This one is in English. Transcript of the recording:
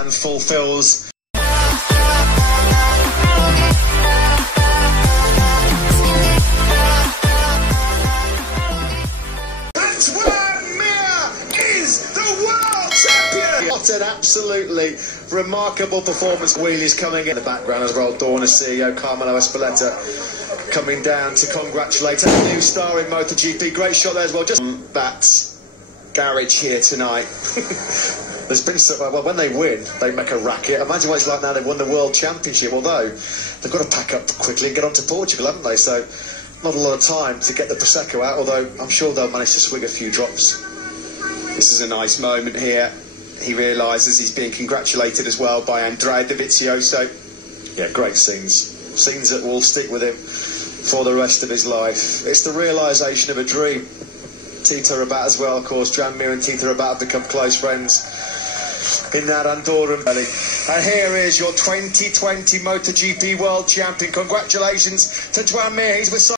and fulfills. Joan Mir is the world champion! What an absolutely remarkable performance. Wheelies coming in the background as well. Dorna CEO Carmelo Espeleta coming down to congratulate a new star in MotoGP. Great shot there as well. Just that garage here tonight. There's been so, well, when they win, they make a racket. Imagine what it's like now they've won the World Championship, although they've got to pack up quickly and get on to Portugal, haven't they? So not a lot of time to get the Prosecco out, although I'm sure they'll manage to swig a few drops. This is a nice moment here. He realises he's being congratulated as well by Andrea Dovizioso. Yeah, great scenes. Scenes that will stick with him for the rest of his life. It's the realisation of a dream. Tito Rabat as well, of course. Joan Mir and Tito Rabat have become close friends in that Andorran Valley. And here is your 2020 MotoGP World Champion. Congratulations to Joan Mir. He's with